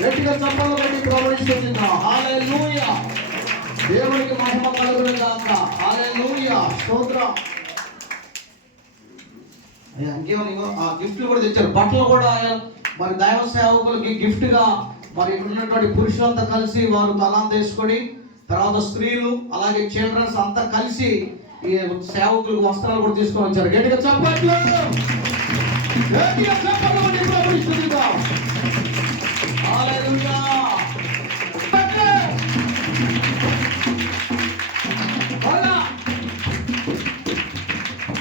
గట్టిగా చప్పట్లు పెట్టి ప్రవహిస్తున్నాం హల్లెలూయా. దేవునికి మహిమ కలుగును గాక స్తోత్రం. అయ్యా, ఆ గిఫ్ట్లు కూడా తెచ్చారు. బట్టలు కూడా ఆయన మరి దైవ సేవకులకి గిఫ్ట్గా మరి ఇక్కడ ఉన్నటువంటి పురుషులంతా కలిసి వారు తలాం తీసుకొని తర్వాత స్త్రీలు అలాగే చిల్డ్రన్స్ అంతా కలిసి ఈ సేవకులకు వస్త్రాలు కూడా తీసుకొని వచ్చారు. గట్టిగా చెప్పట్లు!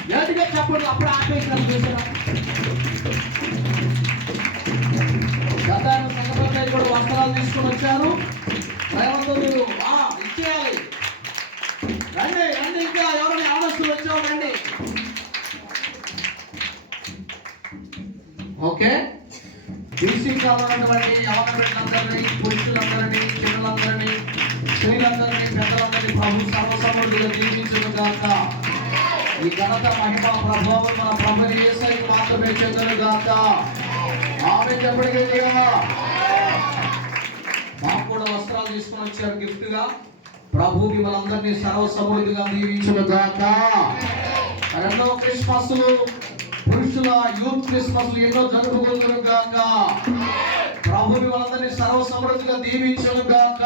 గట్టిగా చెప్పండి అప్పుడు ఆపేసినారు చూసారా గతాన్ని సంగపల్లి కూడా వస్త్రాలు తీసుకొని వచ్చారు. ఓకే? బీసీ ఉన్నటువంటి యవన బిడ్డలందరినీ పురుషులందరినీ చిన్నలందరినీ స్త్రీలందరినీ పెద్దలందరినీ ప్రభు సర్వసమృద్ధిగా దీవించదు గాక. ఈ ఘనత మహిమ ప్రభావం మన ప్రభు చేసే మాత్రమే చెందును గాక. ఆమె చెప్పడిగా మాకు కూడా వస్త్రాలు తీసుకొని వచ్చారు గిఫ్ట్గా ప్రభు మిమ్మల్ని అందరినీ సర్వసమృద్ధిగా దీవించును గాక. రెండవ క్రిస్మస్ పురుషుల యూత్ క్రిస్మస్ ఎన్నో జరుపుకుంటును గాక. ప్రభు మిమ్మల్ని సర్వ సమృద్ధిగా దీవించును గాక.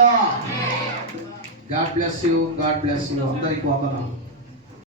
God bless you God bless you. అందరికీ వందనాలు.